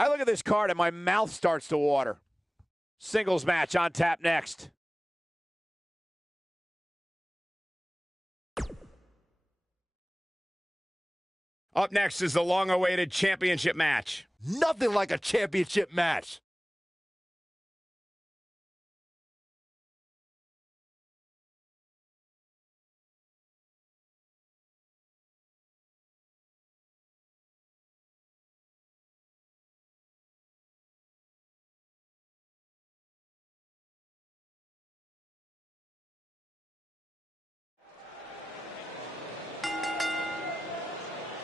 I look at this card and my mouth starts to water. Singles match on tap next. Up next is the long-awaited championship match. Nothing like a championship match.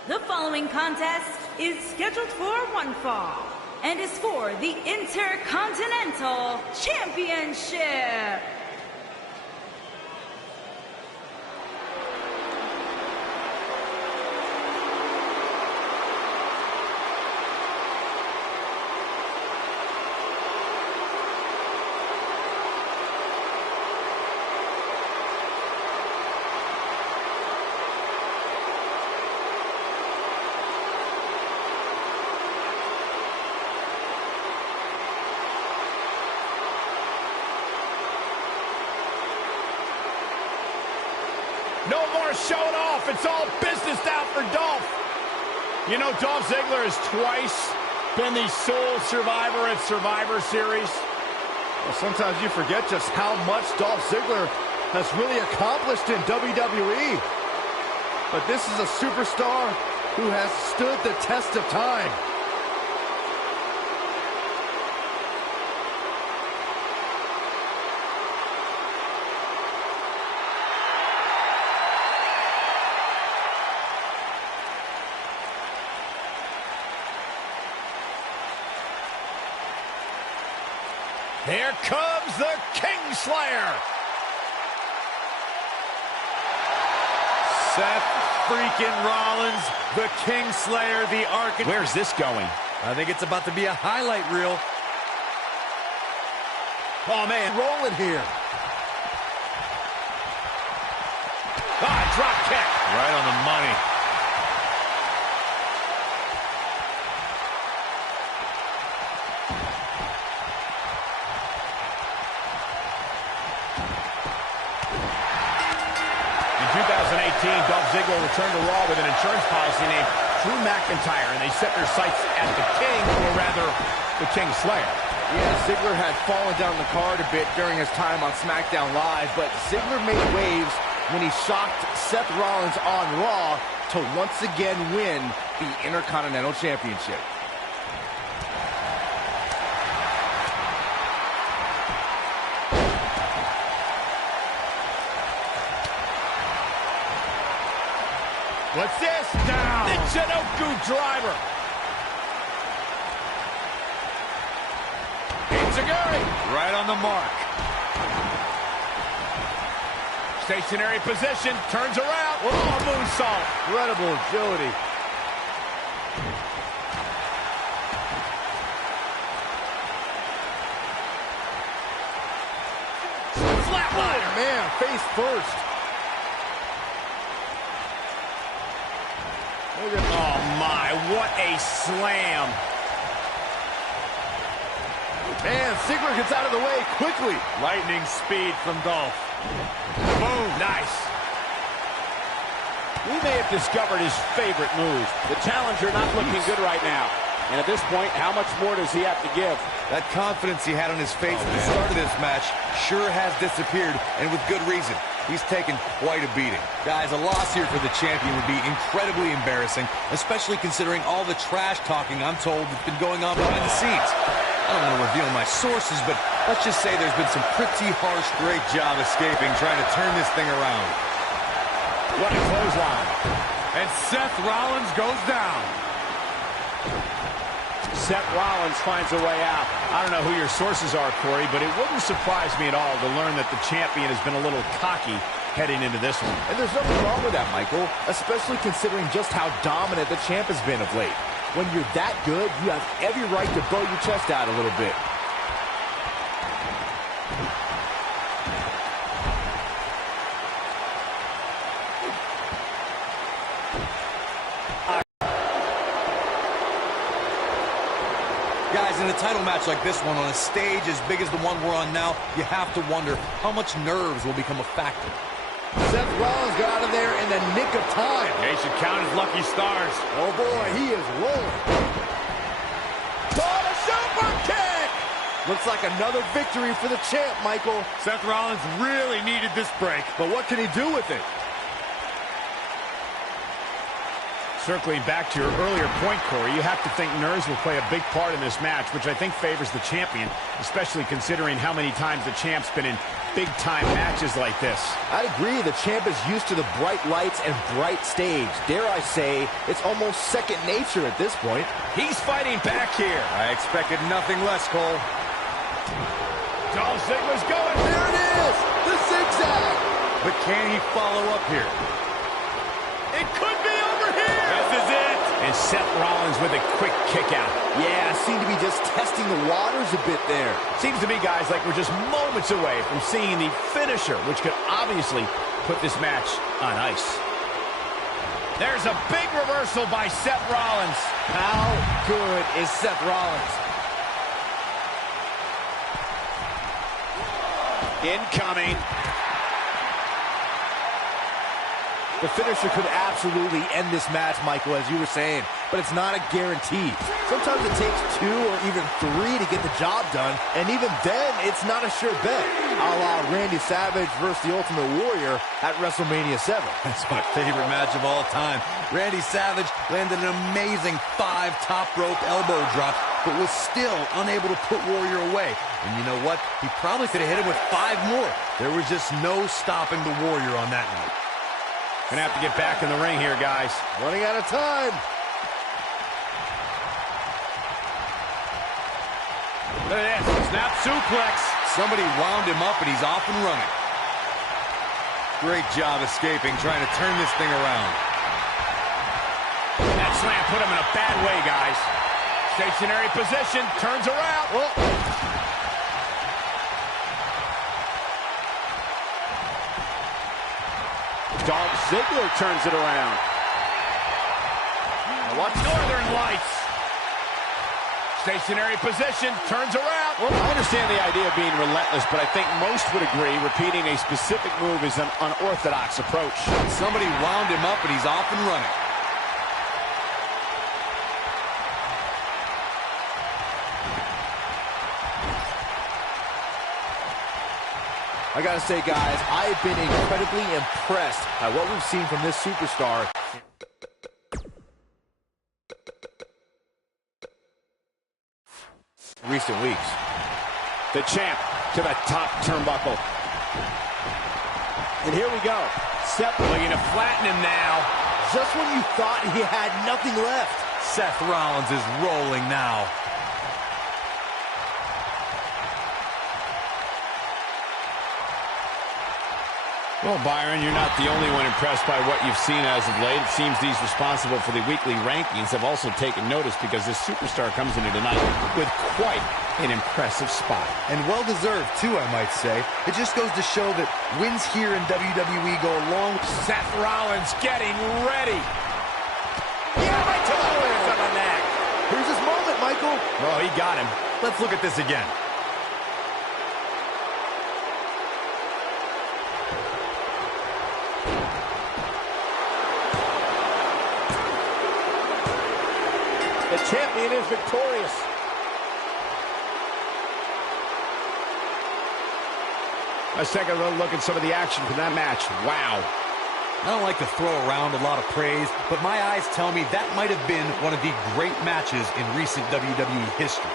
The following contest is scheduled for one fall and is for the Intercontinental Championship. No more showing off. It's all business now for Dolph. You know, Dolph Ziggler has twice been the sole survivor at Survivor Series. Well, sometimes you forget just how much Dolph Ziggler has really accomplished in WWE. But this is a superstar who has stood the test of time. Here comes the Kingslayer. Seth freaking Rollins, the Kingslayer, the Architect. Where's this going? I think it's about to be a highlight reel. Oh, man, rolling here. Drop kick. Right on the money. In 2018, Dolph Ziggler returned to Raw with an insurance policy named Drew McIntyre, and they set their sights at the King, or rather, the Kingslayer. Yeah, Ziggler had fallen down the card a bit during his time on SmackDown Live, but Ziggler made waves when he shocked Seth Rollins on Raw to once again win the Intercontinental Championship. What's this? Down. The Chinoku driver. Enziguri. Right on the mark. Stationary position. Turns around. Oh, moonsault. Incredible agility. Flatliner. Oh, man, face first. Oh, my. What a slam. Man, Ziggler gets out of the way quickly. Lightning speed from Dolph. Boom. Nice. We may have discovered his favorite move. The challenger not looking good right now. And at this point, how much more does he have to give? That confidence he had on his face at the start of this match sure has disappeared, and with good reason. He's taken quite a beating. Guys, a loss here for the champion would be incredibly embarrassing, especially considering all the trash talking I'm told that's been going on behind the scenes. I don't want to reveal my sources, but let's just say there's been some pretty harsh, great job escaping, trying to turn this thing around. What a clothesline. And Seth Rollins goes down. Seth Rollins finds a way out. I don't know who your sources are, Corey, but it wouldn't surprise me at all to learn that the champion has been a little cocky heading into this one. And there's nothing wrong with that, Michael, especially considering just how dominant the champ has been of late. When you're that good, you have every right to bow your chest out a little bit. Guys, in a title match like this one, on a stage as big as the one we're on now, you have to wonder how much nerves will become a factor. Seth Rollins got out of there in the nick of time. They should count his lucky stars. Oh boy, he is rolling. Oh, a super kick! Looks like another victory for the champ, Michael. Seth Rollins really needed this break. But what can he do with it? Circling back to your earlier point, Corey, you have to think nerves will play a big part in this match, which I think favors the champion, especially considering how many times the champ's been in big-time matches like this. I'd agree. The champ is used to the bright lights and bright stage. Dare I say, it's almost second nature at this point. He's fighting back here. I expected nothing less, Cole. Dolph Ziggler's going. There it is! The zigzag! But can he follow up here? It could be over here. This is it. And Seth Rollins with a quick kick out. Yeah, seemed to be just testing the waters a bit there. Seems to me, guys, like we're just moments away from seeing the finisher, which could obviously put this match on ice. There's a big reversal by Seth Rollins. How good is Seth Rollins? Incoming. The finisher could absolutely end this match, Michael, as you were saying, but it's not a guarantee. Sometimes it takes 2 or even 3 to get the job done, and even then, it's not a sure bet. A la Randy Savage versus the Ultimate Warrior at WrestleMania 7. That's my favorite match of all time. Randy Savage landed an amazing 5 top rope elbow drop, but was still unable to put Warrior away. And you know what? He probably could have hit him with 5 more. There was just no stopping the Warrior on that night. Gonna have to get back in the ring here, guys. Running out of time. Look at this. Snap suplex. Somebody wound him up, and he's off and running. Great job escaping, trying to turn this thing around. That slam put him in a bad way, guys. Stationary position, turns around. Oh. Dolph Ziggler turns it around. Now watch Northern Lights. Stationary position, turns around. Well, I understand the idea of being relentless, but I think most would agree repeating a specific move is an unorthodox approach. Somebody wound him up, and he's off and running. I gotta say, guys, I've been incredibly impressed by what we've seen from this superstar. Recent weeks. The champ to the top turnbuckle. And here we go. Seth looking to flatten him now. Just when you thought he had nothing left. Seth Rollins is rolling now. Well, Byron, you're not the only one impressed by what you've seen as of late. It seems these responsible for the weekly rankings have also taken notice because this superstar comes into tonight with quite an impressive spot. And well-deserved, too, I might say. It just goes to show that wins here in WWE go along. Seth Rollins getting ready. Yeah, right to the ribs on the neck. Here's his moment, Michael. Oh, he got him. Let's look at this again. The champion is victorious. Let's take a little look at some of the action from that match. Wow. I don't like to throw around a lot of praise, but my eyes tell me that might have been one of the great matches in recent WWE history.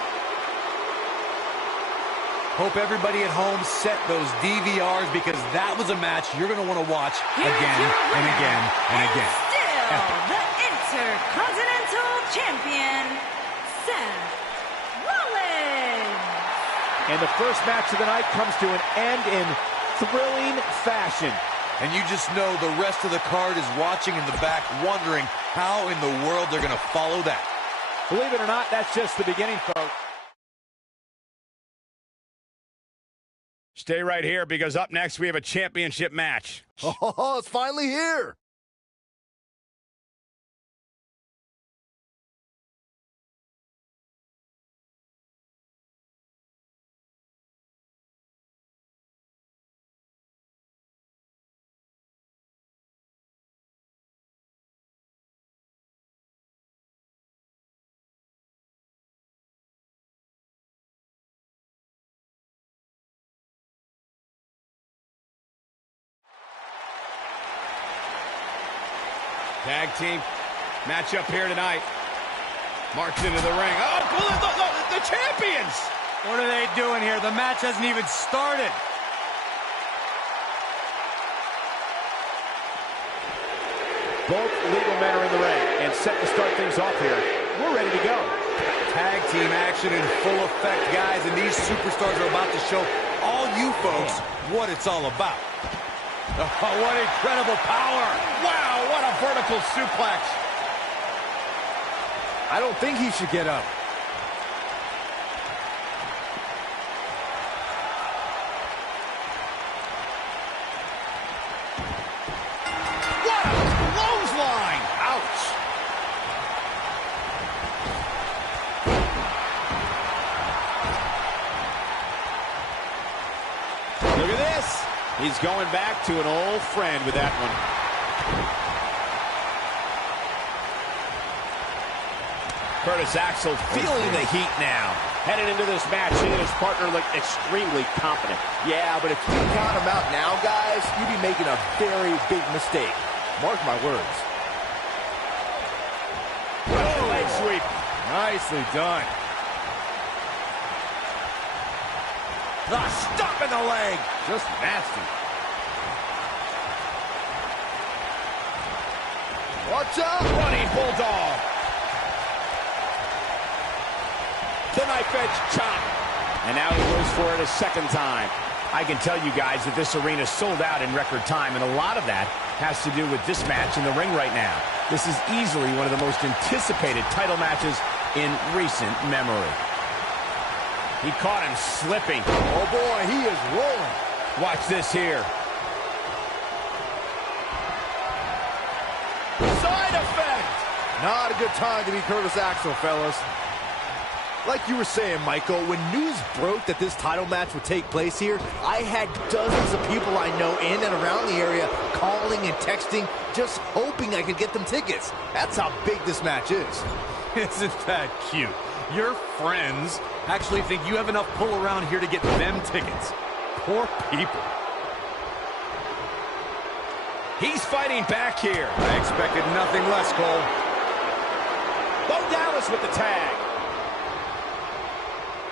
Hope everybody at home set those DVRs because that was a match you're going to want to watch again and again and again. Still the Intercontinental Champion, Seth Rollins. And the first match of the night comes to an end in thrilling fashion. And you just know the rest of the card is watching in the back, wondering how in the world they're going to follow that. Believe it or not, that's just the beginning, folks. Stay right here because up next we have a championship match. Oh, it's finally here. Tag team matchup here tonight. Marks into the ring. Oh, the champions! What are they doing here? The match hasn't even started. Both legal men are in the ring and set to start things off here. We're ready to go. Tag team action in full effect, guys, and these superstars are about to show all you folks what it's all about. Oh, what incredible power. Wow, what a vertical suplex. I don't think he should get up. What a clothesline! Ouch! Look at this. He's going back to an old friend with that one. Curtis Axel feeling the heat now. Headed into this match, he and his partner look extremely confident. Yeah, but if you count him out now, guys, you'd be making a very big mistake. Mark my words. Oh, leg sweep. Nicely done. The stop in the leg. Just nasty. Watch out! Running bulldog. The knife edge chop. And now he goes for it a second time. I can tell you guys that this arena sold out in record time, and a lot of that has to do with this match in the ring right now. This is easily one of the most anticipated title matches in recent memory. He caught him slipping. Oh boy, he is rolling. Watch this here. Side effect! Not a good time to be Curtis Axel, fellas. Like you were saying, Michael, when news broke that this title match would take place here, I had dozens of people I know in and around the area calling and texting, just hoping I could get them tickets. That's how big this match is. Isn't that cute? Your friends actually think you have enough pull around here to get them tickets. Poor people. He's fighting back here. I expected nothing less, Cole. Bo Dallas with the tag.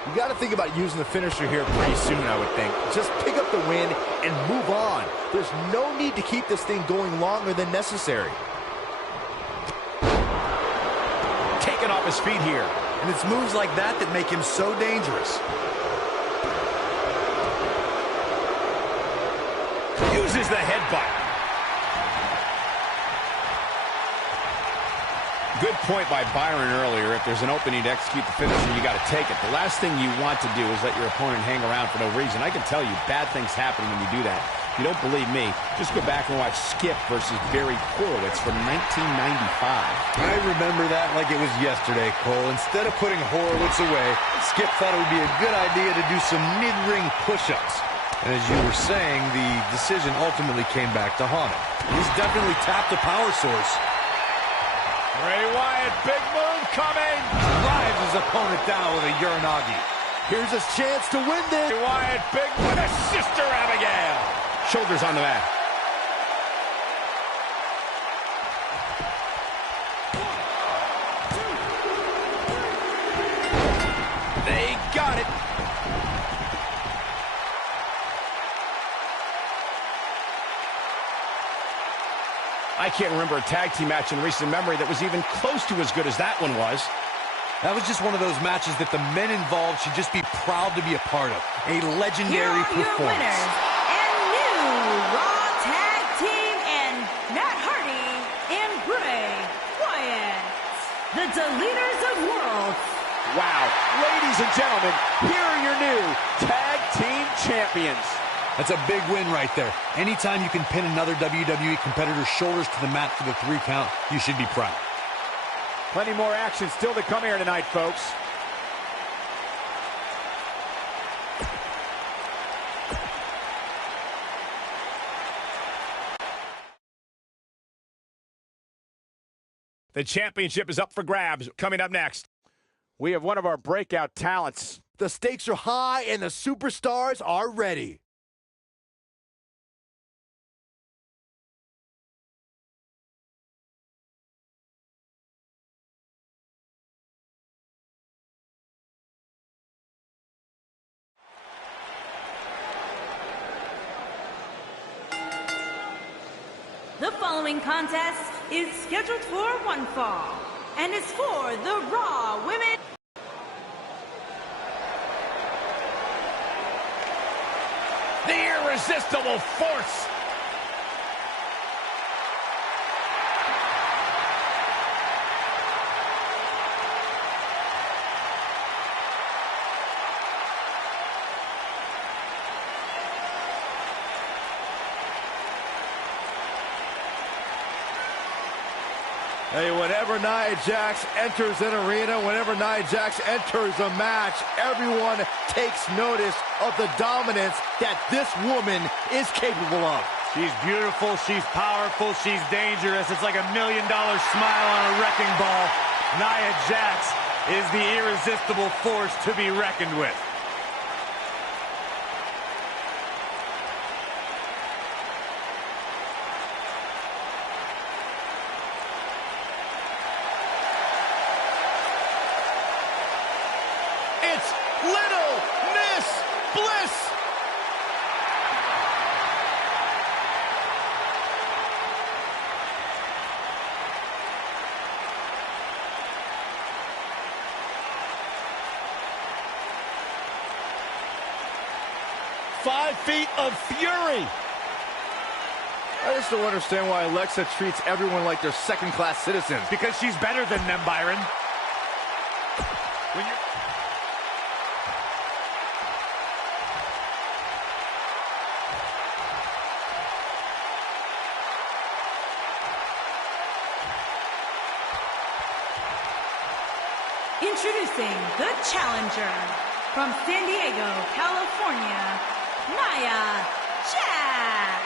You got to think about using the finisher here pretty soon, I would think. Just pick up the win and move on. There's no need to keep this thing going longer than necessary. Taken off his feet here. And it's moves like that that make him so dangerous. Uses the headbutt. Good point by Byron earlier. If there's an opening to execute the finisher, you got to take it. The last thing you want to do is let your opponent hang around for no reason. I can tell you, bad things happen when you do that. If you don't believe me, just go back and watch Skip versus Barry Horowitz from 1995. I remember that like it was yesterday, Cole. Instead of putting Horowitz away, Skip thought it would be a good idea to do some mid-ring push-ups. And as you were saying, the decision ultimately came back to haunt him. He's definitely tapped a power source. Bray Wyatt, big move coming. Drives his opponent down with a Uranagi. Here's his chance to win this. Bray Wyatt, big with a Sister Abigail. Shoulders on the mat. They got it. I can't remember a tag team match in recent memory that was even close to as good as that one was. That was just one of those matches that the men involved should just be proud to be a part of. A legendary Here are your performance. winners and new Raw Tag Team and Matt Hardy and Bray Wyatt, the Deleters of Worlds. Wow. Ladies and gentlemen, here are your new tag team champions. That's a big win right there. Anytime you can pin another WWE competitor's shoulders to the mat for the 3 count, you should be proud. Plenty more action still to come here tonight, folks. The championship is up for grabs. Coming up next, we have one of our breakout talents. The stakes are high and the superstars are ready. The following contest is scheduled for one fall and is for the Raw Women. The irresistible force. Hey, whenever Nia Jax enters an arena, whenever Nia Jax enters a match, everyone takes notice of the dominance that this woman is capable of. She's beautiful, she's powerful, she's dangerous. It's like $1 million smile on a wrecking ball. Nia Jax is the irresistible force to be reckoned with. It's Little Miss Bliss. Five feet of fury. I just don't understand why Alexa treats everyone like they're second-class citizens. Because she's better than them, Byron. When you Introducing the challenger from San Diego, California, Nia Jax.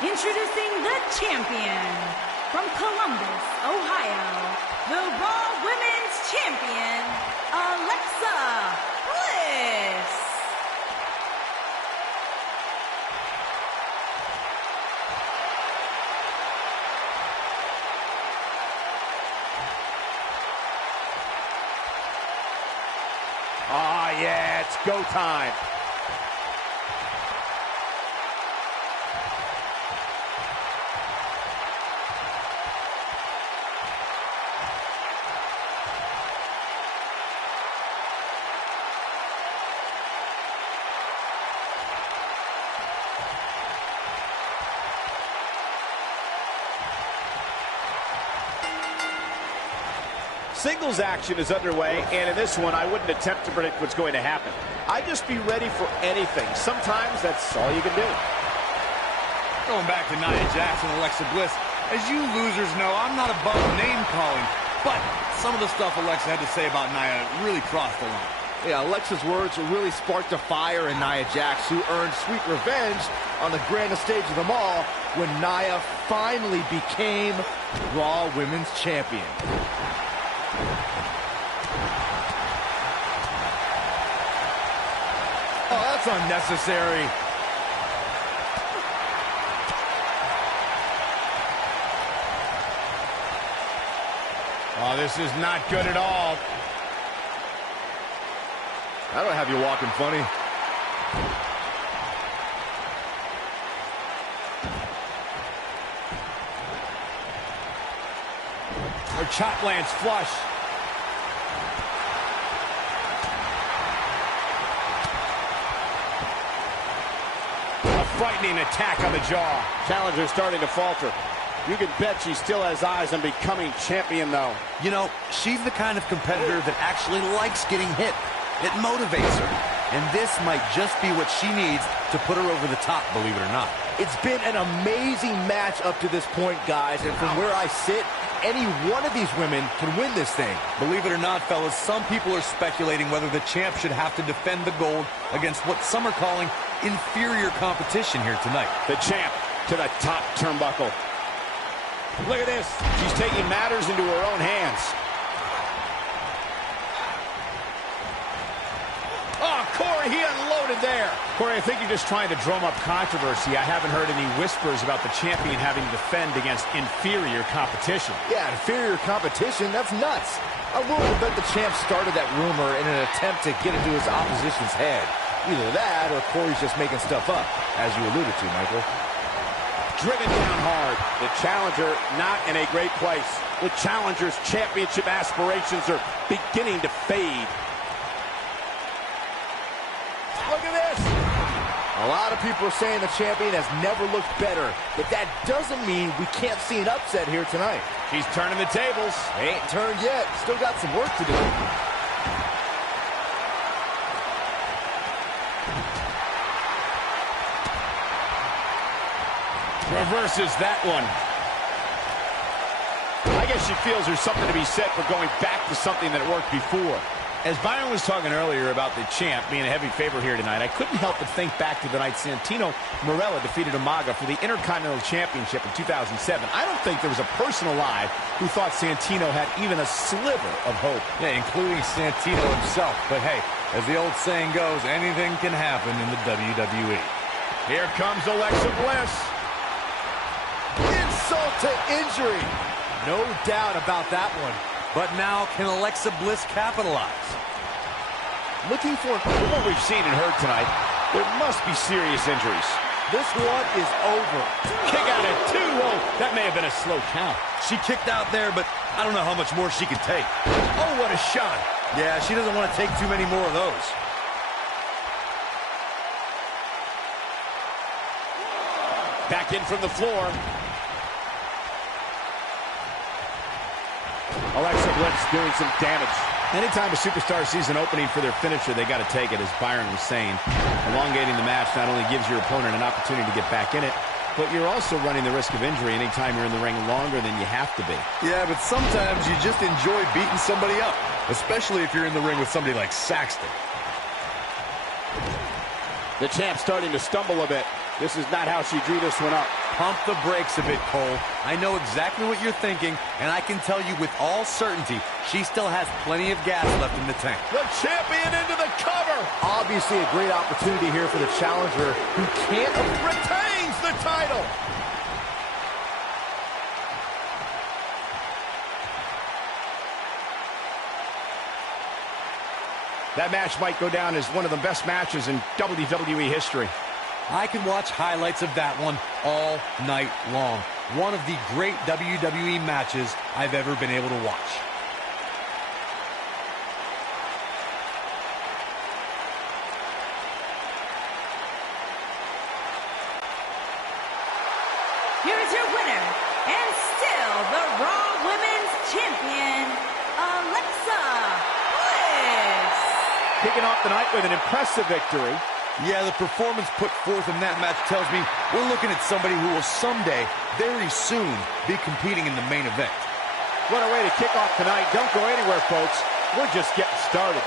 Introducing the champion from Columbus, Ohio, the Raw Women's Champion, Alexa Bliss. Ah, yeah, it's go time. Singles action is underway, and in this one, I wouldn't attempt to predict what's going to happen. I'd just be ready for anything. Sometimes that's all you can do. Going back to Nia Jax and Alexa Bliss, as you losers know, I'm not above name calling, but some of the stuff Alexa had to say about Nia really crossed the line. Yeah, Alexa's words really sparked a fire in Nia Jax, who earned sweet revenge on the grandest stage of them all when Nia finally became Raw Women's Champion. Oh, that's unnecessary. Oh, this is not good at all. I don't have you walking funny. Her chop lands flush. A frightening attack on the jaw. Challenger starting to falter. You can bet she still has eyes on becoming champion, though. You know, she's the kind of competitor that actually likes getting hit. It motivates her. And this might just be what she needs to put her over the top, believe it or not. It's been an amazing match up to this point, guys, and from where I sit, any one of these women can win this thing. Believe it or not, fellas, some people are speculating whether the champ should have to defend the gold against what some are calling inferior competition here tonight. The champ to the top turnbuckle. Look at this. She's taking matters into her own hands. Oh, Corey, he unloaded there. Corey, I think you're just trying to drum up controversy. I haven't heard any whispers about the champion having to defend against inferior competition. Yeah, inferior competition, that's nuts. I'm willing to bet the champ started that rumor in an attempt to get into his opposition's head. Either that or Corey's just making stuff up, as you alluded to, Michael. Driven down hard. The challenger not in a great place. The challenger's championship aspirations are beginning to fade. Look at this. A lot of people are saying the champion has never looked better, but that doesn't mean we can't see an upset here tonight. She's turning the tables. They ain't turned yet. Still got some work to do. Reverses that one. I guess she feels there's something to be said for going back to something that worked before. As Byron was talking earlier about the champ being a heavy favorite here tonight, I couldn't help but think back to the night Santino Marella defeated Umaga for the Intercontinental Championship in 2007. I don't think there was a person alive who thought Santino had even a sliver of hope. Yeah, including Santino himself. But hey, as the old saying goes, anything can happen in the WWE. Here comes Alexa Bliss. Insult to injury. No doubt about that one. But now, can Alexa Bliss capitalize? Looking for what we've seen and heard tonight, there must be serious injuries. this one is over. Kick out at 2. Oh, that may have been a slow count. She kicked out there, but I don't know how much more she can take. Oh, what a shot. Yeah, she doesn't want to take too many more of those. Back in from the floor. Alexa Bliss doing some damage. Anytime a superstar sees an opening for their finisher, they got to take it, as Byron was saying. Elongating the match not only gives your opponent an opportunity to get back in it, but you're also running the risk of injury anytime you're in the ring longer than you have to be. Yeah, but sometimes you just enjoy beating somebody up, especially if you're in the ring with somebody like Saxton. The champ's starting to stumble a bit. This is not how she drew this one up. Pump the brakes a bit, Cole. I know exactly what you're thinking, and I can tell you with all certainty, she still has plenty of gas left in the tank. The champion into the cover. Obviously a great opportunity here for the challenger, who can't Retains the title. That match might go down as one of the best matches in WWE history. I can watch highlights of that one all night long. One of the great WWE matches I've ever been able to watch. Here is your winner, and still the Raw Women's Champion, Alexa Bliss. Kicking off the night with an impressive victory. Yeah, the performance put forth in that match tells me we're looking at somebody who will someday, very soon, be competing in the main event. What a way to kick off tonight. Don't go anywhere, folks. We're just getting started.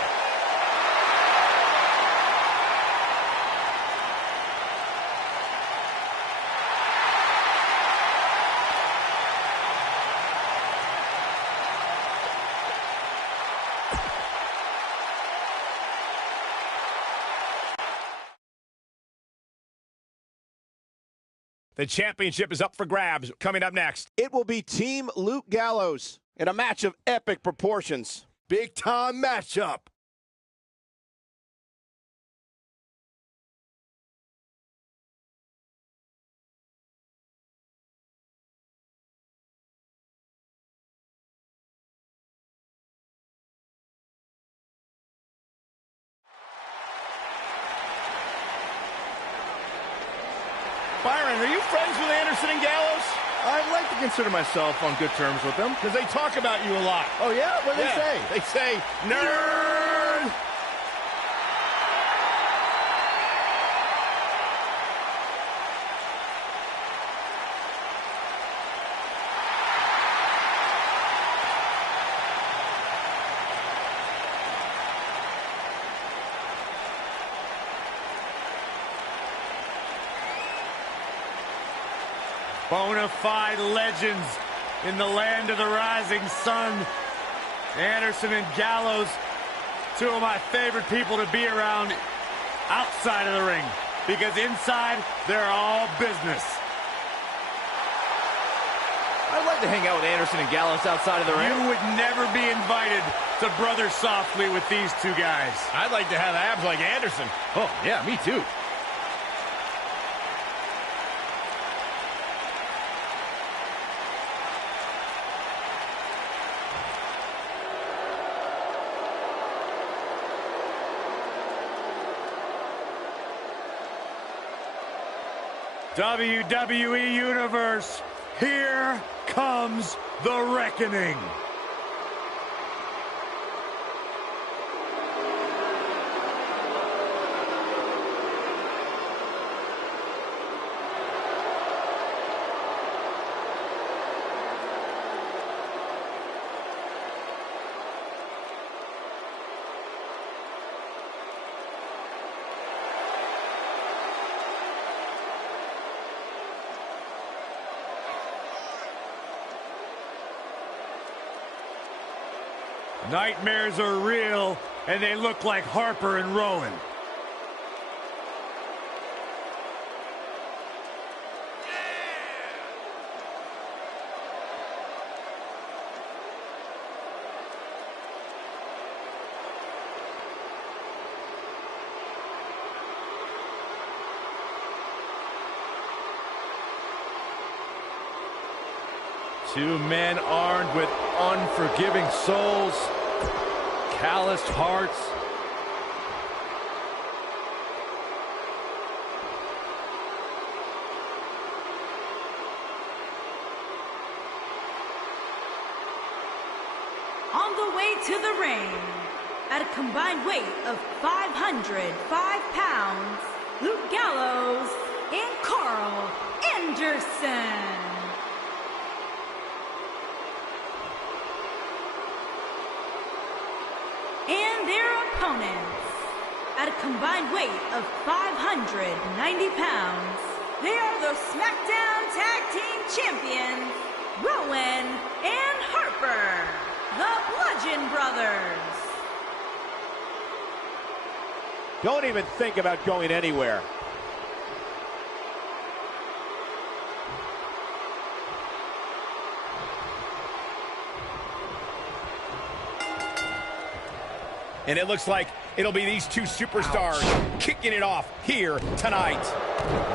The championship is up for grabs. Coming up next, it will be Team Luke Gallows in a match of epic proportions. big time matchup. Byron, are you friends with Anderson and Gallows? I'd like to consider myself on good terms with them. Because they talk about you a lot. Oh, yeah? What do they say? They say, nerd! Bonafide legends in the land of the rising sun. Anderson and Gallows, two of my favorite people to be around outside of the ring, because inside, they're all business. I'd like to hang out with Anderson and Gallows outside of the ring. You would never be invited to brother softly with these two guys. I'd like to have abs like Anderson. Oh, yeah, me too. WWE Universe, here comes the reckoning. Nightmares are real, and they look like Harper and Rowan. Two men armed with unforgiving souls, calloused hearts. On the way to the ring, at a combined weight of 505 pounds, Luke Gallows and Carl Anderson. And their opponents, at a combined weight of 590 pounds, they are the SmackDown Tag Team Champions, Rowan and Harper, the Bludgeon Brothers. Don't even think about going anywhere. And it looks like it'll be these two superstars kicking it off here tonight.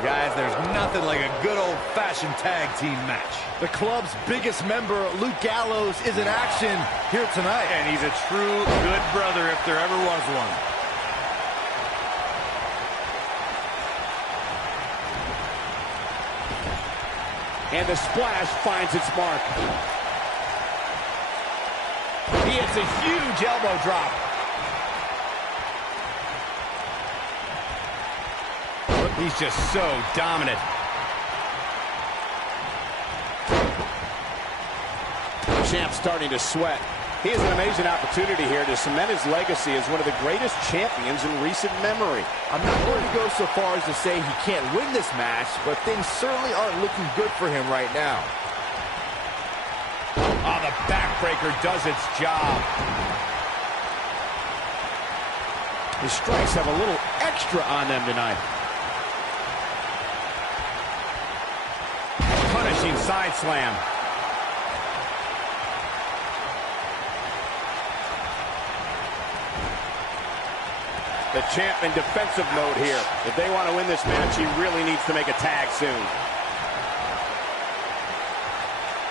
Guys, there's nothing like a good old-fashioned tag team match. The club's biggest member, Luke Gallows, is in action here tonight. And he's a true good brother if there ever was one. And the splash finds its mark. He hits a huge elbow drop. He's just so dominant. The champ's starting to sweat. He has an amazing opportunity here to cement his legacy as one of the greatest champions in recent memory. I'm not going to go so far as to say he can't win this match, but things certainly aren't looking good for him right now. Oh, the backbreaker does its job. His strikes have a little extra on them tonight. Punishing side slam. The champ in defensive mode here. If they want to win this match, he really needs to make a tag soon.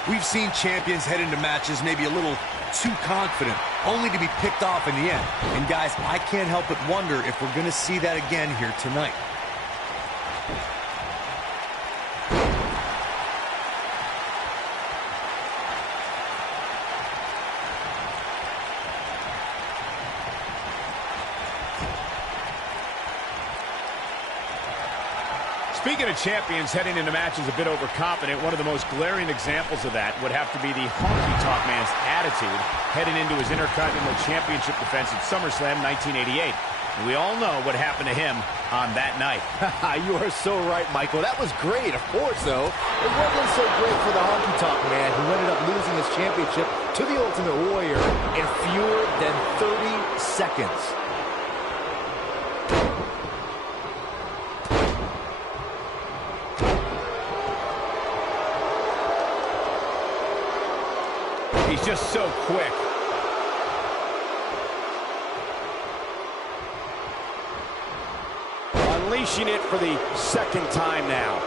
We've seen champions head into matches maybe a little too confident, only to be picked off in the end. And guys, I can't help but wonder if we're going to see that again here tonight. Speaking of champions heading into matches a bit overconfident, one of the most glaring examples of that would have to be the honky-tonk man's attitude heading into his Intercontinental Championship defense at SummerSlam 1988. And we all know what happened to him on that night. You are so right, Michael. That was great, of course, though. It wasn't so great for the honky-tonk man, who ended up losing his championship to the Ultimate Warrior in fewer than 30 seconds. just so quick. Unleashing it for the second time now.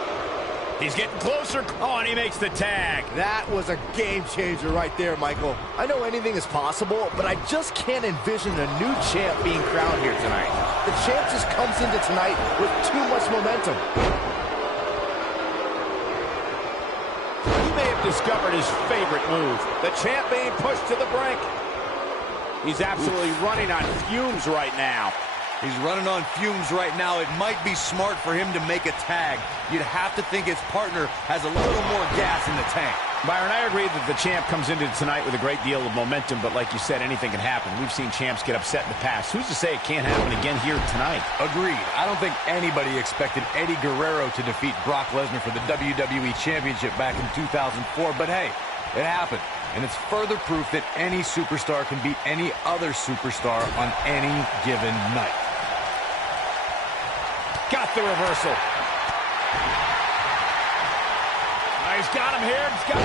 He's getting closer. Oh, and he makes the tag. That was a game changer right there, Michael. I know anything is possible, but I just can't envision a new champ being crowned here tonight. The champ just comes into tonight with too much momentum. He may have discovered his favorite move. The champ being pushed to the brink. He's absolutely running on fumes right now. He's running on fumes right now. It might be smart for him to make a tag. You'd have to think his partner has a little more gas in the tank. Byron, I agree that the champ comes into tonight with a great deal of momentum, but like you said, anything can happen. We've seen champs get upset in the past. Who's to say it can't happen again here tonight? Agreed. I don't think anybody expected Eddie Guerrero to defeat Brock Lesnar for the WWE Championship back in 2004, but hey, it happened. And it's further proof that any superstar can beat any other superstar on any given night. Got the reversal. He's got him here. He's got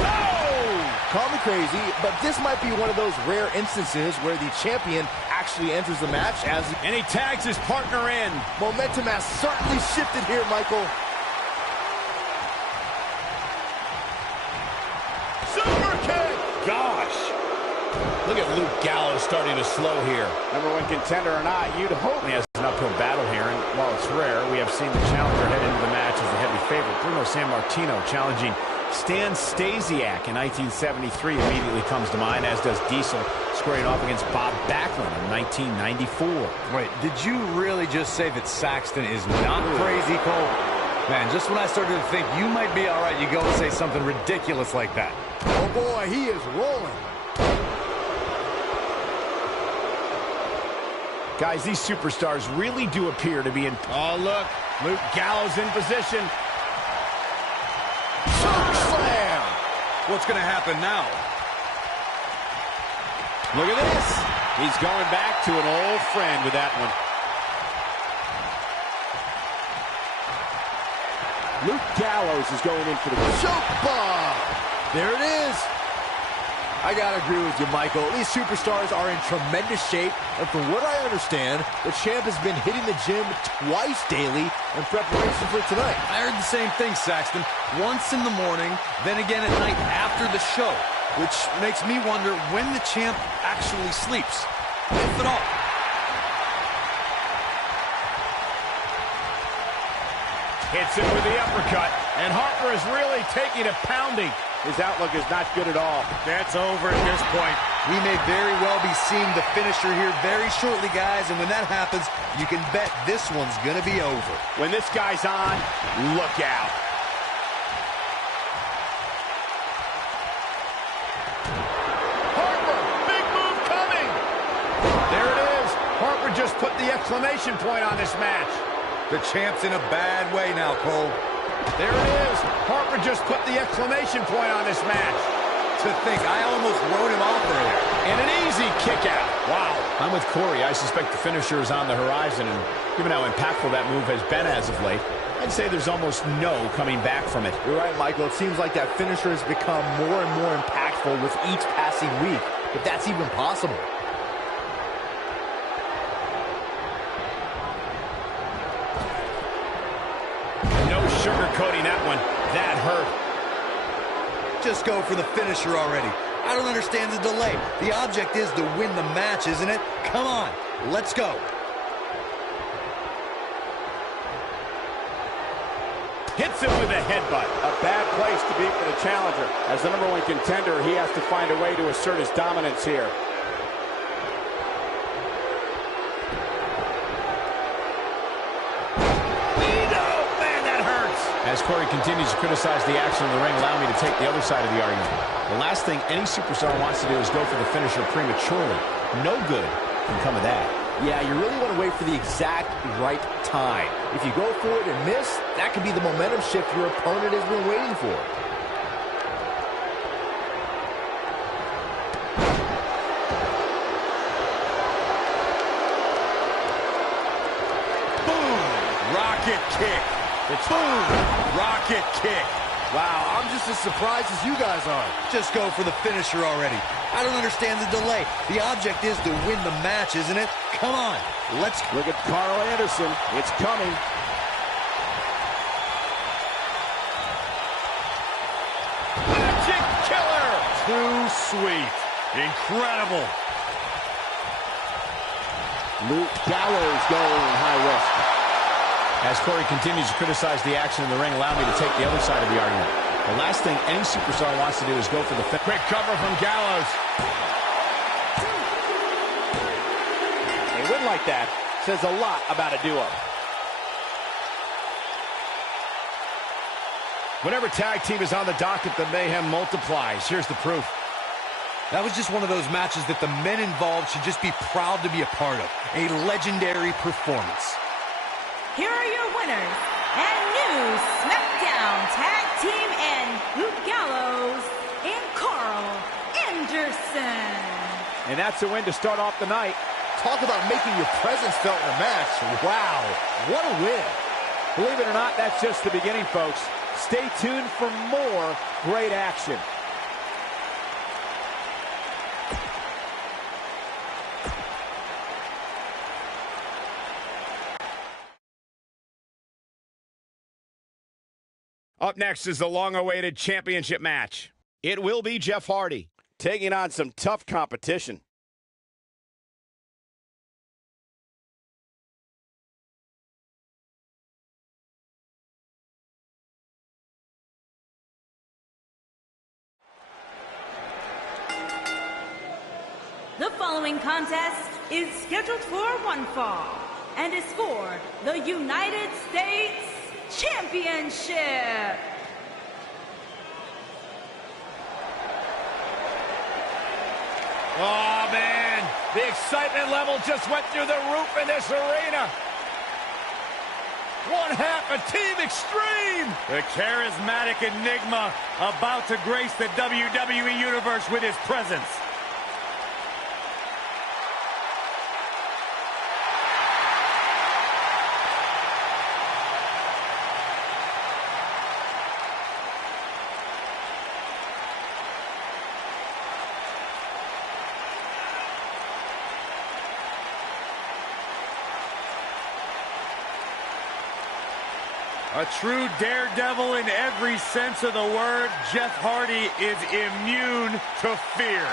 Call me crazy, but this might be one of those rare instances where the champion actually enters the match as... And he tags his partner in. Momentum has certainly shifted here, Michael. Super kick! Gosh! Look at Luke Gallows starting to slow here. #1 contender or not, you'd hope. He has an uphill battle here, and while it's rare, we have seen the challenger head into the match as the heavy favorite. Bruno Sammartino challenging Stan Stasiak in 1973 immediately comes to mind, as does Diesel squaring off against Bob Backlund in 1994. Wait, did you really just say that Saxton is not crazy, Cole? Man, just when I started to think you might be all right, you go and say something ridiculous like that. Oh boy, he is rolling. Guys, these superstars really do appear to be in... Oh, look. Luke Gallows in position. Choke slam! What's going to happen now? Look at this. He's going back to an old friend with that one. Luke Gallows is going in for the Choke bomb! There it is. I gotta agree with you, Michael. These superstars are in tremendous shape, and from what I understand, the champ has been hitting the gym twice daily in preparation for tonight. I heard the same thing, Saxton. Once in the morning, then again at night after the show, which makes me wonder when the champ actually sleeps, if at all. Hits him with the uppercut, and Harper is really taking a pounding. His outlook is not good at all. That's over at this point. We may very well be seeing the finisher here very shortly, guys, and when that happens, you can bet this one's going to be over. When this guy's on, look out. Harper, big move coming. There it is. Harper just put the exclamation point on this match. The champ's in a bad way now, Cole. There it is. Harper just put the exclamation point on this match. To think, I almost wrote him off earlier. And an easy kick out. Wow. I'm with Corey. I suspect the finisher is on the horizon, and given how impactful that move has been as of late, I'd say there's almost no coming back from it. You're right, Michael. It seems like that finisher has become more and more impactful with each passing week, if that's even possible. No sugarcoating that one. That hurt. Just go for the finisher already. I don't understand the delay. The object is to win the match, isn't it? Come on, let's go. Hits him with a headbutt. A bad place to be for the challenger. As the #1 contender, he has to find a way to assert his dominance here. As Corey continues to criticize the action in the ring, allow me to take the other side of the argument. The last thing any superstar wants to do is go for the finisher prematurely. No good can come of that. Yeah, you really want to wait for the exact right time. If you go for it and miss, that could be the momentum shift your opponent has been waiting for. Boom! Rocket kick. It's boom! Rocket kick. Wow, I'm just as surprised as you guys are. Just go for the finisher already. I don't understand the delay. The object is to win the match, isn't it? Come on, let's... Look at Carl Anderson. It's coming. Magic killer! Too sweet. Incredible. Luke Gallows going high risk. As Corey continues to criticize the action in the ring, allow me to take the other side of the argument. The last thing any superstar wants to do is go for the quick cover from Gallows. A win like that says a lot about a duo. Whenever tag team is on the docket, the mayhem multiplies. Here's the proof. That was just one of those matches that the men involved should just be proud to be a part of. A legendary performance. Here are your winners and new SmackDown Tag Team and Luke Gallows and Carl Anderson. And that's a win to start off the night. Talk about making your presence felt in a match. Wow, what a win. Believe it or not, that's just the beginning, folks. Stay tuned for more great action. Up next is the long-awaited championship match. It will be Jeff Hardy Taking on some tough competition. The following contest is scheduled for one fall and is for the United States Championship. Oh, man. The excitement level just went through the roof in this arena. One half of Team Extreme. The charismatic enigma about to grace the WWE Universe with his presence. A true daredevil in every sense of the word, Jeff Hardy is immune to fear.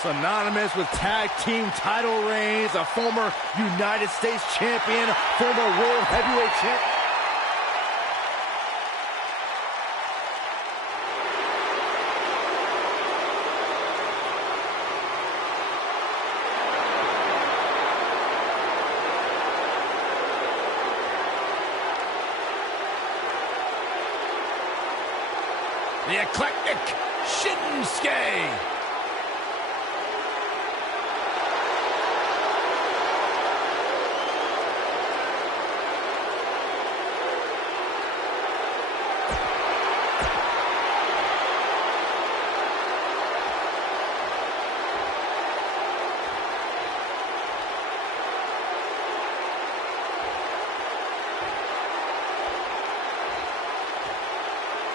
Synonymous with tag team title reigns, a former United States champion, former World Heavyweight champion. The eclectic Shinsuke.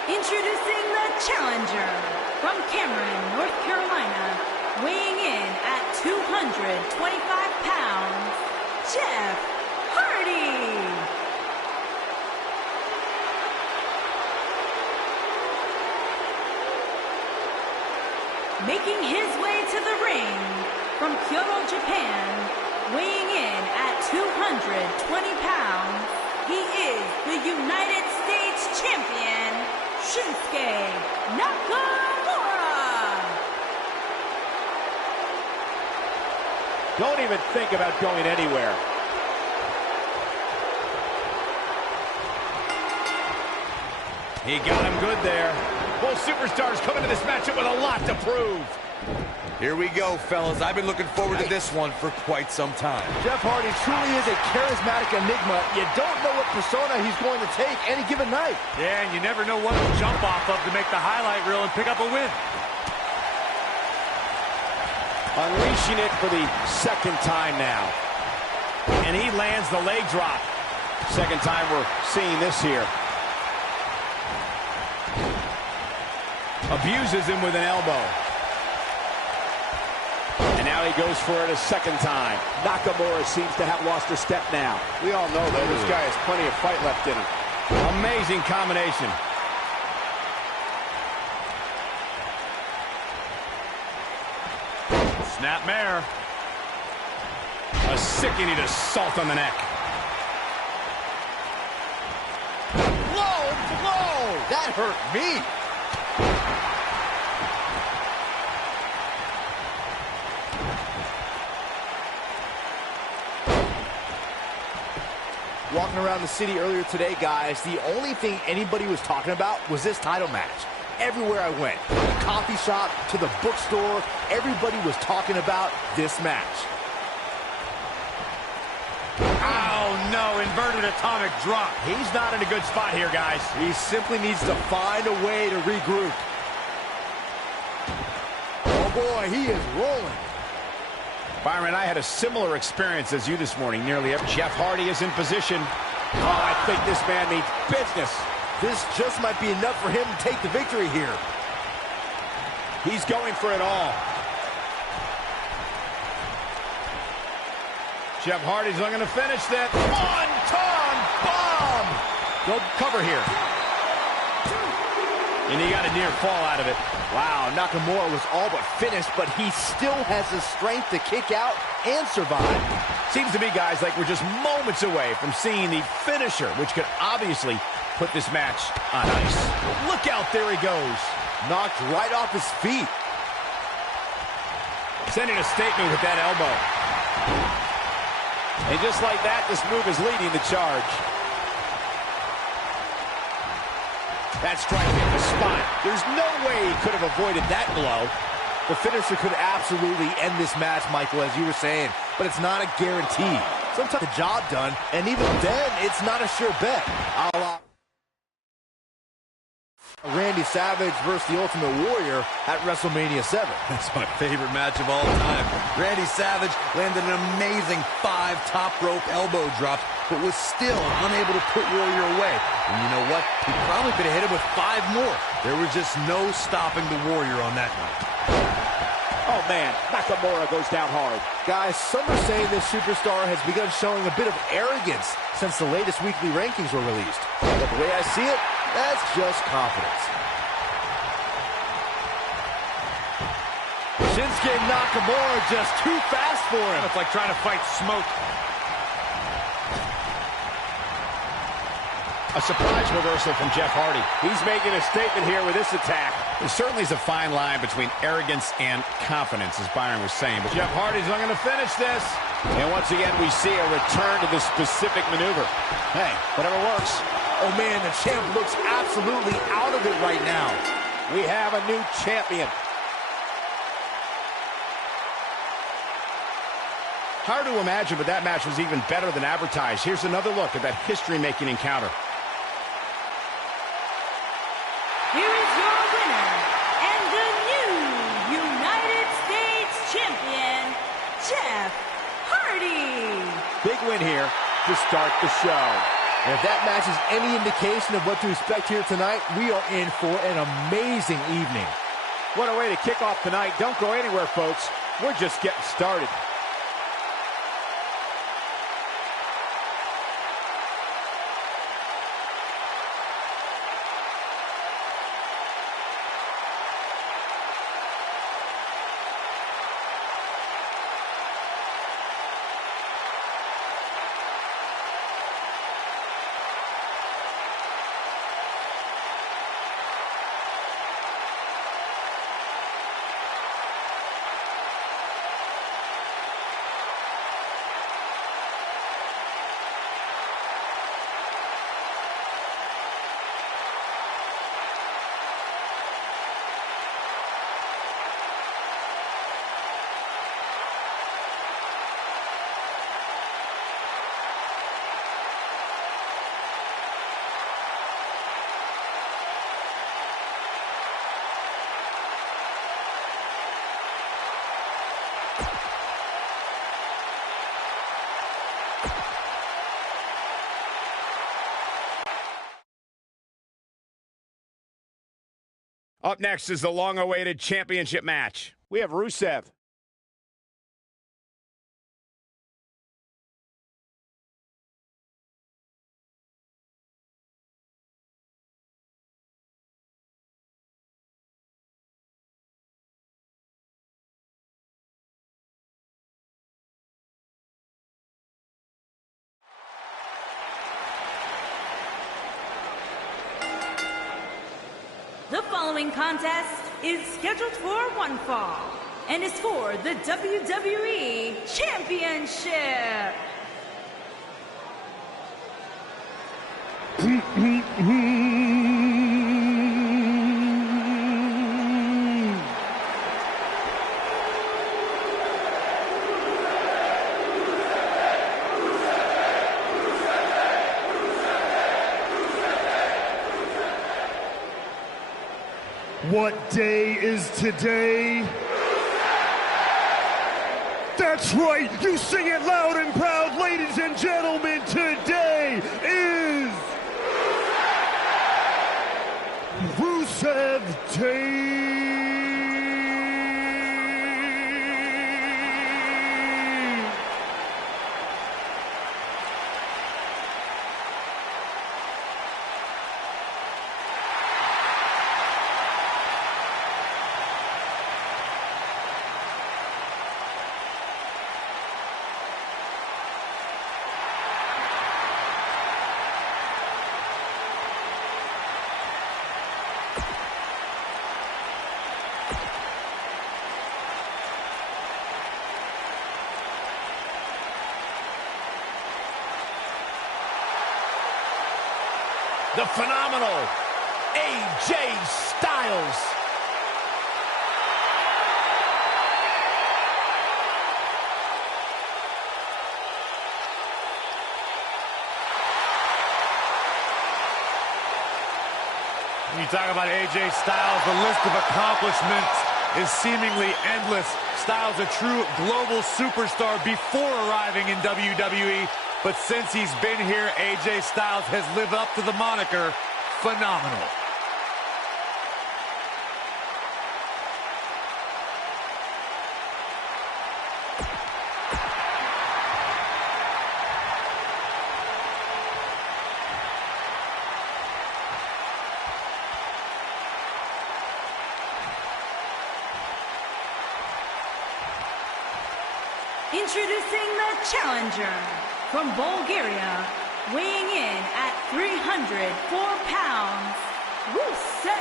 Introducing the challenger from Cameron, North Carolina, weighing in at 225 pounds, Jeff Hardy. Making his way to the ring from Kyoto, Japan, weighing in at 220 pounds, he is the United States champion, Shinsuke Nakamura. Don't even think about going anywhere. He got him good there. Both superstars come into this matchup with a lot to prove. Here we go, fellas. I've been looking forward to this one for quite some time. Jeff Hardy truly is a charismatic enigma. You don't know what persona he's going to take any given night. Yeah, and you never know what to jump off of to make the highlight reel and pick up a win. Unleashing it for the second time now. And he lands the leg drop. Second time we're seeing this here. Abuses him with an elbow. And now he goes for it a second time. Nakamura seems to have lost a step now. We all know, though, this guy has plenty of fight left in him. Amazing combination. Snapmare. A sickening assault on the neck. Low blow! That hurt me. Walking around the city earlier today, guys, the only thing anybody was talking about was this title match. Everywhere I went, from the coffee shop to the bookstore, everybody was talking about this match. Oh, no, inverted atomic drop. He's not in a good spot here, guys. He simply needs to find a way to regroup. Oh, boy, he is rolling. Byron, I had a similar experience as you this morning. Nearly every Jeff Hardy is in position. Oh, I think this man needs business. This just might be enough for him to take the victory here. He's going for it all. Jeff Hardy's looking to finish that. One-ton bomb! Go cover here. And he got a near fall out of it. Wow, Nakamura was all but finished, but he still has the strength to kick out and survive. Seems to me, guys, like we're just moments away from seeing the finisher, which could obviously put this match on ice. Look out, there he goes. Knocked right off his feet. Sending a statement with that elbow. And just like that, this move is leading the charge. That strike hit the spot. There's no way he could have avoided that blow. The finisher could absolutely end this match, Michael, as you were saying, but it's not a guarantee. Sometimes the job done, and even then, it's not a sure bet. Randy Savage versus the Ultimate Warrior at WrestleMania 7. That's my favorite match of all time. Randy Savage landed an amazing 5 top rope elbow drops, but was still unable to put Warrior away. And you know what? He probably could have hit him with 5 more. There was just no stopping the Warrior on that night. Oh, man, Nakamura goes down hard. Guys, some are saying this superstar has begun showing a bit of arrogance since the latest weekly rankings were released. But the way I see it, that's just confidence. Shinsuke Nakamura just too fast for him. It's like trying to fight smoke. A surprise reversal from Jeff Hardy. He's making a statement here with this attack. There certainly is a fine line between arrogance and confidence, as Byron was saying. But Jeff Hardy's looking to finish this. And once again, we see a return to the specific maneuver. Hey, whatever works. Oh, man, the champ looks absolutely out of it right now. We have a new champion. Hard to imagine, but that match was even better than advertised. Here's another look at that history-making encounter. Here is your winner, and the new United States Champion, Jeff Hardy. Big win here to start the show. And if that match is any indication of what to expect here tonight, we are in for an amazing evening. What a way to kick off tonight. Don't go anywhere, folks. We're just getting started. Up next is the long-awaited championship match. We have Rusev. The following contest is scheduled for one fall and is for the WWE Championship. What day is today? That's right, you sing it loud and proud, ladies and gentlemen. Today is Rusev Day. The phenomenal AJ Styles. When you talk about AJ Styles, the list of accomplishments is seemingly endless. Styles, a true global superstar before arriving in WWE. But since he's been here, AJ Styles has lived up to the moniker, phenomenal. Introducing the challenger from Bulgaria, weighing in at 304 pounds, Rusev.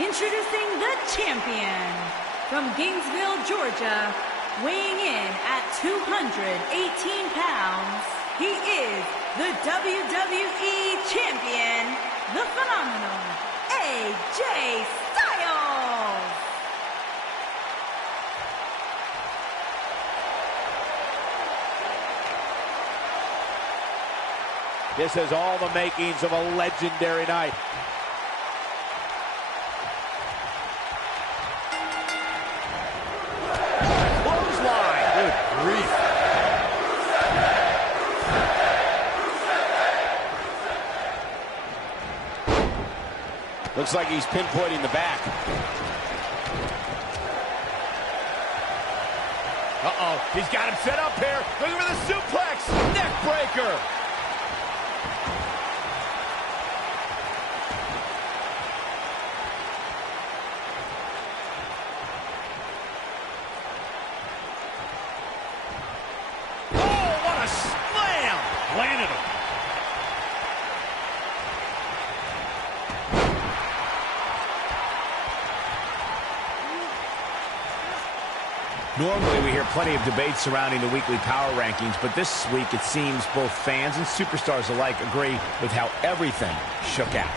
Introducing the champion from Gainesville, Georgia, weighing in at 218 pounds, he is the WWE Champion, the phenomenal AJ Styles. This has all the makings of a legendary night. Clothesline. Good grief. Looks like he's pinpointing the back. Uh-oh, he's got him set up here. Looking for the suplex. Neck breaker. Oh, what a slam. Landed him. Normally, we hear plenty of debate surrounding the weekly power rankings, but this week it seems both fans and superstars alike agree with how everything shook out.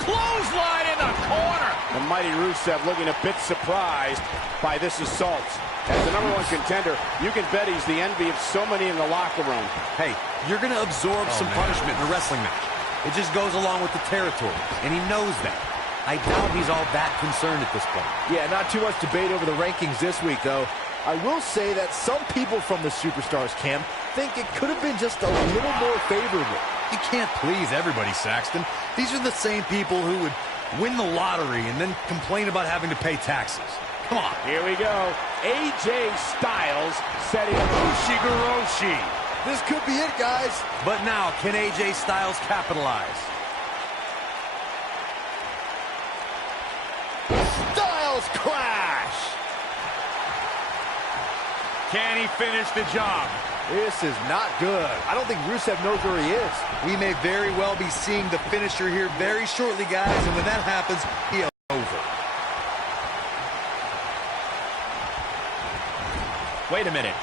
Clothesline in the corner. The mighty Rusev looking a bit surprised by this assault. As the #1 contender, you can bet he's the envy of so many in the locker room. Hey, you're going to absorb some punishment in a wrestling match. It just goes along with the territory, and he knows that. I doubt he's all that concerned at this point. Yeah, not too much debate over the rankings this week, though. I will say that some people from the Superstars camp think it could have been just a little more favorable. You can't please everybody, Saxton. These are the same people who would win the lottery and then complain about having to pay taxes. Come on. Here we go. AJ Styles setting up Ushigoroshi. This could be it, guys. But now, can AJ Styles capitalize? Styles clash. Can he finish the job? This is not good. I don't think Rusev knows where he is. We may very well be seeing the finisher here very shortly, guys, and when that happens, he is over. Wait a minute.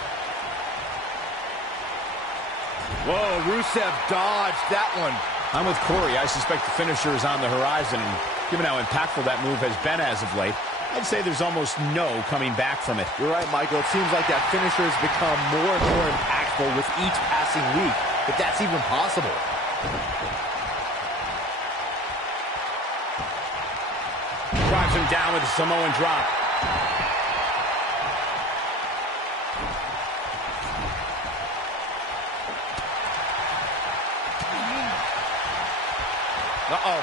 Whoa, Rusev dodged that one. I'm with Corey. I suspect the finisher is on the horizon, and given how impactful that move has been as of late, I'd say there's almost no coming back from it. You're right, Michael. It seems like that finisher has become more and more impactful with each passing week, if that's even possible. Drives him down with a Samoan drop. Uh-oh.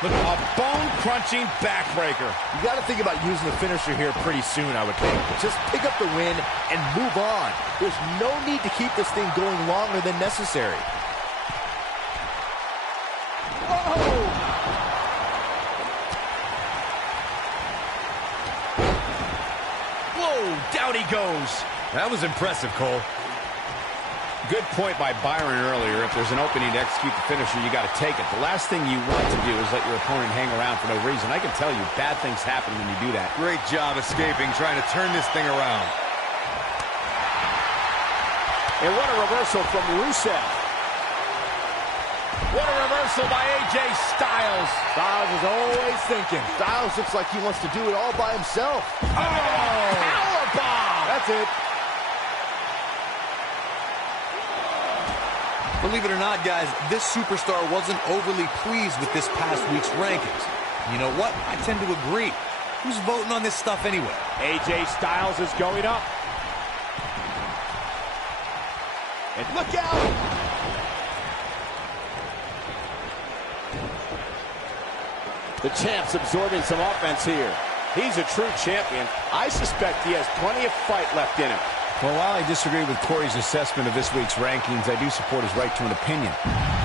Look, a bone-crunching backbreaker. You got to think about using the finisher here pretty soon, I would think. Just pick up the win and move on. There's no need to keep this thing going longer than necessary. Oh! Whoa, down he goes. That was impressive, Cole. Good point by Byron earlier. If there's an opening to execute the finisher, you got to take it. The last thing you want to do is let your opponent hang around for no reason. I can tell you, bad things happen when you do that. Great job escaping, trying to turn this thing around. And what a reversal from Rusev. What a reversal by AJ Styles. Styles is always thinking. Styles looks like he wants to do it all by himself. Oh! Powerbomb! That's it. Believe it or not, guys, this superstar wasn't overly pleased with this past week's rankings. You know what? I tend to agree. Who's voting on this stuff anyway? AJ Styles is going up. And look out! The champ's absorbing some offense here. He's a true champion. I suspect he has plenty of fight left in him. Well, while I disagree with Corey's assessment of this week's rankings, I do support his right to an opinion.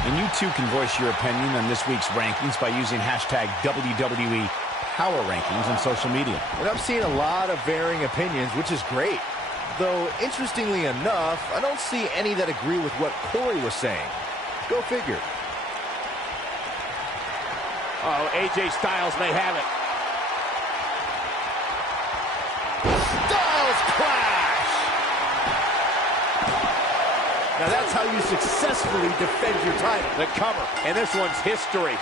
And you too can voice your opinion on this week's rankings by using hashtag WWE Power Rankings on social media. And I'm seeing a lot of varying opinions, which is great. Though, interestingly enough, I don't see any that agree with what Corey was saying. Go figure. Oh, AJ Styles may have it. Styles clash! Now that's how you successfully defend your title. The cover, and this one's history.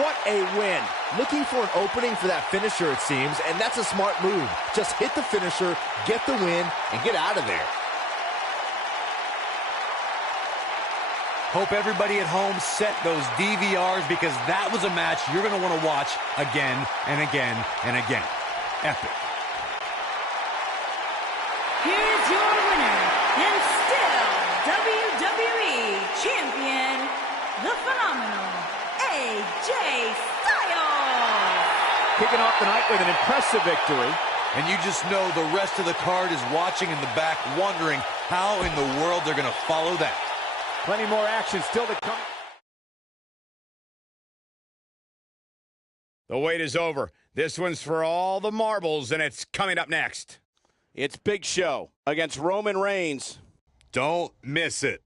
What a win. Looking for an opening for that finisher, it seems, and that's a smart move. Just hit the finisher, get the win, and get out of there. Hope everybody at home set those DVRs because that was a match you're going to want to watch again and again and again. Epic. Here's your winner, and still WWE Champion, the phenomenal AJ Styles. Kicking off the night with an impressive victory. And you just know the rest of the card is watching in the back, wondering how in the world they're going to follow that. Plenty more action still to come. The wait is over. This one's for all the marbles, and it's coming up next. It's Big Show against Roman Reigns. Don't miss it.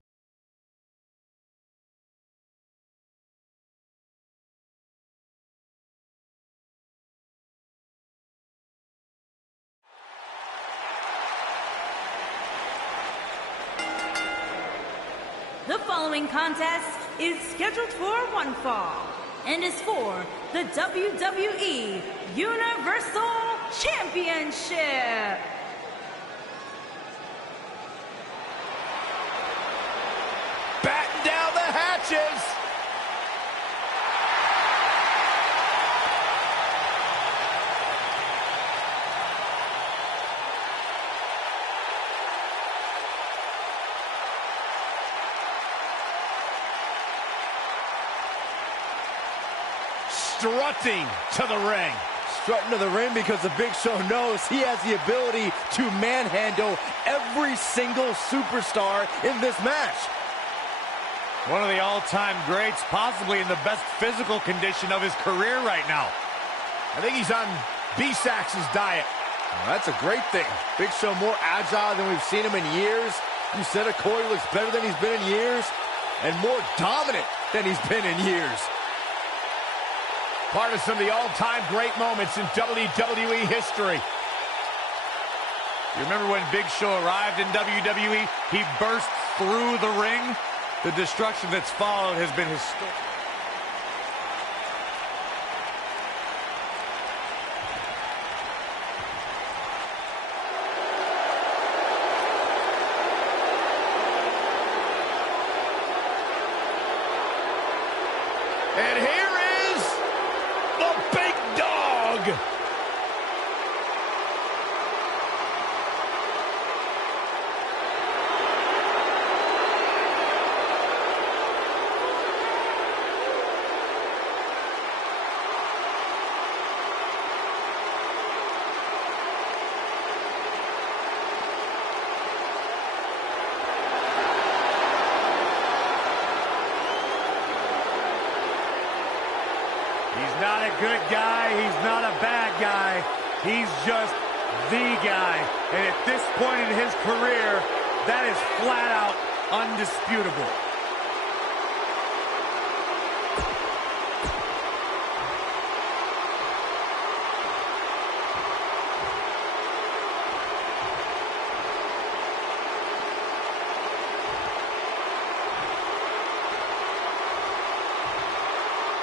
The following contest is scheduled for one fall and is for the WWE Universal Championship. Batten down the hatches. strutting to the ring. Strutting to the ring because the Big Show knows he has the ability to manhandle every single superstar in this match. One of the all-time greats, possibly in the best physical condition of his career right now. I think he's on B-Sax's diet. Well, that's a great thing. Big Show more agile than we've seen him in years. You said it, Corey, looks better than he's been in years, and more dominant than he's been in years. Part of some of the all-time great moments in WWE history. You remember when Big Show arrived in WWE? He burst through the ring. The destruction that's followed has been historic. And here is the big dog. He's not a good guy. He's not a bad guy. He's just the guy. And at this point in his career, that is flat out undisputable.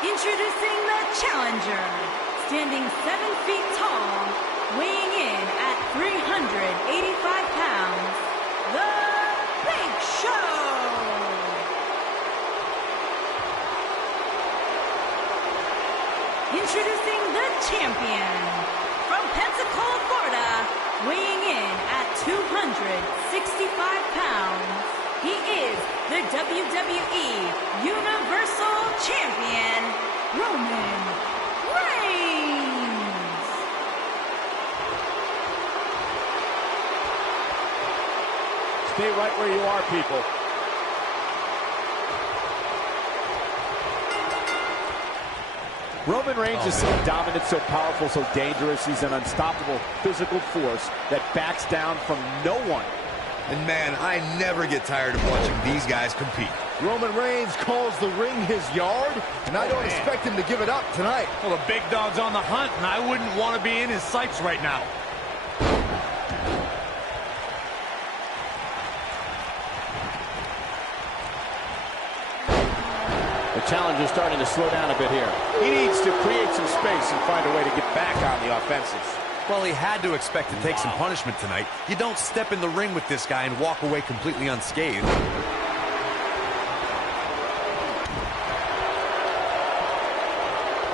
Introducing the challenger, standing 7 feet tall, weighing in at 385 pounds, the Big Show. Introducing the champion, from Pensacola, Florida, weighing in at 265 pounds. He is the WWE Universal Champion, Roman Reigns. Stay right where you are, people. Roman Reigns is so dominant, so powerful, so dangerous. He's an unstoppable physical force that backs down from no one. And man, I never get tired of watching these guys compete. Roman Reigns calls the ring his yard, and I don't expect him to give it up tonight. Well, the big dog's on the hunt, and I wouldn't want to be in his sights right now. The challenger's starting to slow down a bit here. He needs to create some space and find a way to get back on the offensive. Well, he had to expect to take some punishment tonight. You don't step in the ring with this guy and walk away completely unscathed.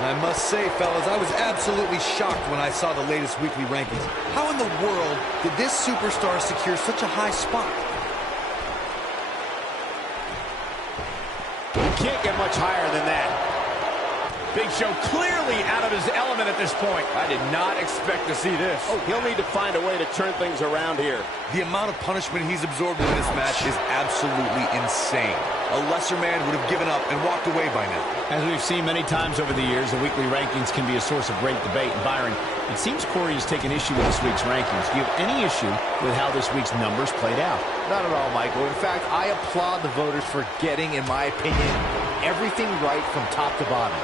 I must say, fellas, I was absolutely shocked when I saw the latest weekly rankings. How in the world did this superstar secure such a high spot? You can't get much higher than that. Big Show clearly out of his element at this point. I did not expect to see this. Oh, he'll need to find a way to turn things around here. The amount of punishment he's absorbed in this match is absolutely insane. A lesser man would have given up and walked away by now. As we've seen many times over the years, the weekly rankings can be a source of great debate. And Byron, it seems Corey has taken issue with this week's rankings. Do you have any issue with how this week's numbers played out? Not at all, Michael. In fact, I applaud the voters for getting, in my opinion, everything right from top to bottom.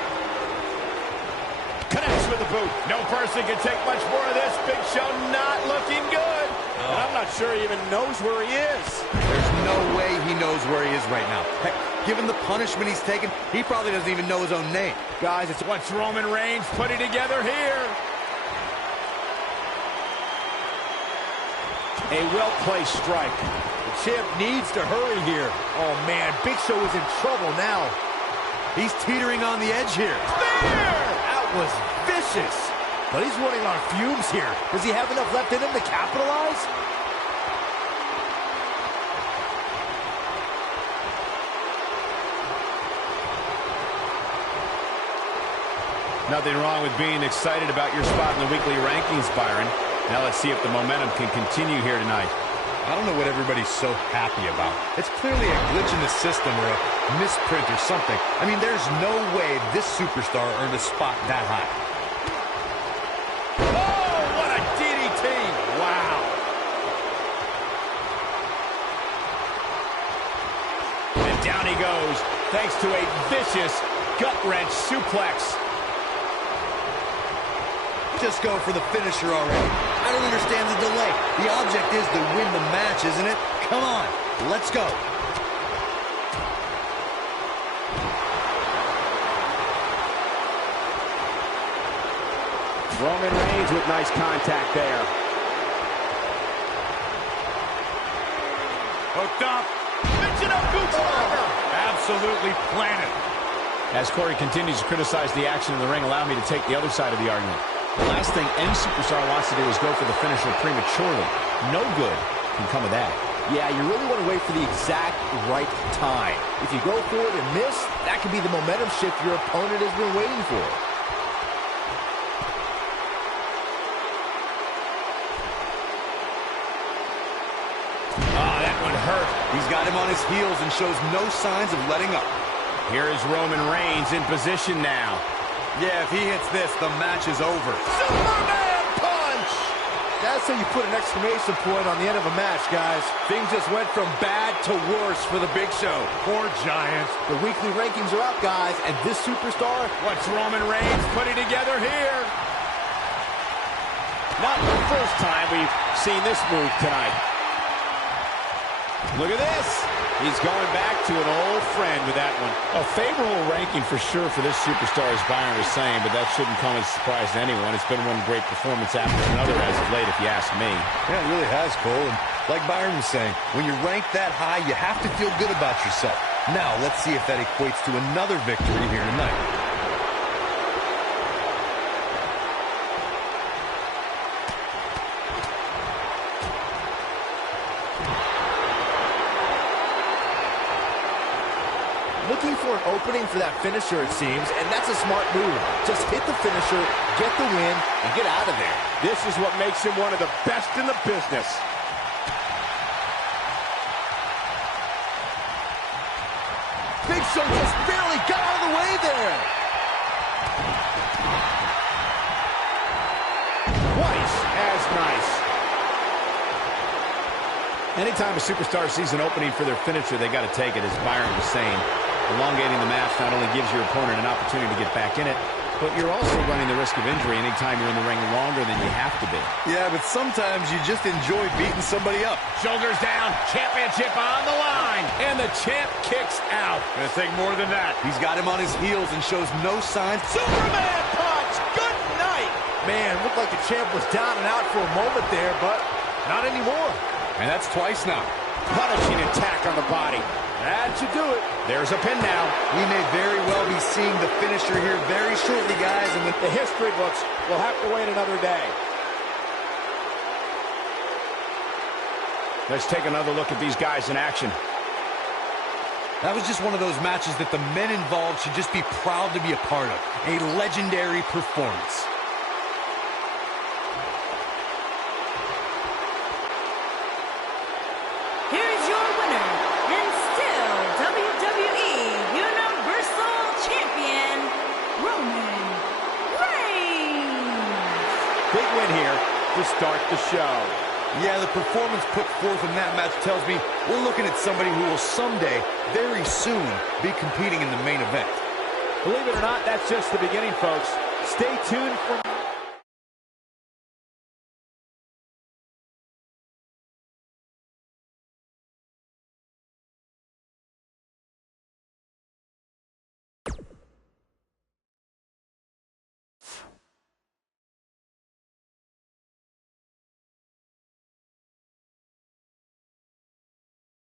Connects with the boot. No person can take much more of this. Big Show not looking good. And I'm not sure he even knows where he is. There's no way he knows where he is right now. Heck, given the punishment he's taken, he probably doesn't even know his own name. Guys, it's what's Roman Reigns putting together here. A well-placed strike. The champ needs to hurry here. Oh, man, Big Show is in trouble now. He's teetering on the edge here. There! That was vicious. But he's running on fumes here. Does he have enough left in him to capitalize? Nothing wrong with being excited about your spot in the weekly rankings, Byron. Now let's see if the momentum can continue here tonight. I don't know what everybody's so happy about. It's clearly a glitch in the system or a misprint or something. I mean, there's no way this superstar earned a spot that high. Oh, what a DDT! Wow. And down he goes, thanks to a vicious gut-wrench suplex. Just go for the finisher already. I don't understand the delay. The object is to win the match, isn't it? Come on, let's go. Roman Reigns with nice contact there. Hooked up. Mention of Gucci. Absolutely planted. As Corey continues to criticize the action in the ring, allow me to take the other side of the argument. The last thing any superstar wants to do is go for the finisher prematurely. No good can come of that. Yeah, you really want to wait for the exact right time. If you go for it and miss, that could be the momentum shift your opponent has been waiting for. Ah, that one hurt. He's got him on his heels and shows no signs of letting up. Here is Roman Reigns in position now. Yeah, if he hits this, the match is over. Superman punch! That's how you put an exclamation point on the end of a match, guys. Things just went from bad to worse for the Big Show. Poor Giant. The weekly rankings are up, guys, and this superstar... What's Roman Reigns putting together here? Not the first time we've seen this move tonight. Look at this. He's going back to an old friend with that one. A favorable ranking for sure for this superstar, as Byron was saying, but that shouldn't come as a surprise to anyone. It's been one great performance after another as of late, if you ask me. Yeah, it really has, Cole. And like Byron was saying, when you're ranked that high, you have to feel good about yourself. Now, let's see if that equates to another victory here tonight. Looking for an opening for that finisher, it seems, and that's a smart move. Just hit the finisher, get the win, and get out of there. This is what makes him one of the best in the business. Big Show just barely got out of the way there. Twice as nice. Anytime a superstar sees an opening for their finisher, they got to take it, as Byron was saying. Elongating the match not only gives your opponent an opportunity to get back in it, but you're also running the risk of injury anytime you're in the ring longer than you have to be. Yeah, but sometimes you just enjoy beating somebody up. Shoulders down, championship on the line, and the champ kicks out. Gonna take more than that. He's got him on his heels and shows no signs. Superman punch! Good night! Man, looked like the champ was down and out for a moment there, but not anymore. And that's twice now. Punishing attack on the body. That should do it. There's a pin now. We may very well be seeing the finisher here very shortly, guys. And The history books will have to wait another day. Let's take another look at these guys in action. that was just one of those matches that the men involved should just be proud to be a part of. A legendary performance. Here's your winner, and still WWE Universal Champion, Roman Reigns. Big win here to start the show. Yeah, the performance put forth in that match tells me we're looking at somebody who will someday, very soon, be competing in the main event. Believe it or not, that's just the beginning, folks. Stay tuned for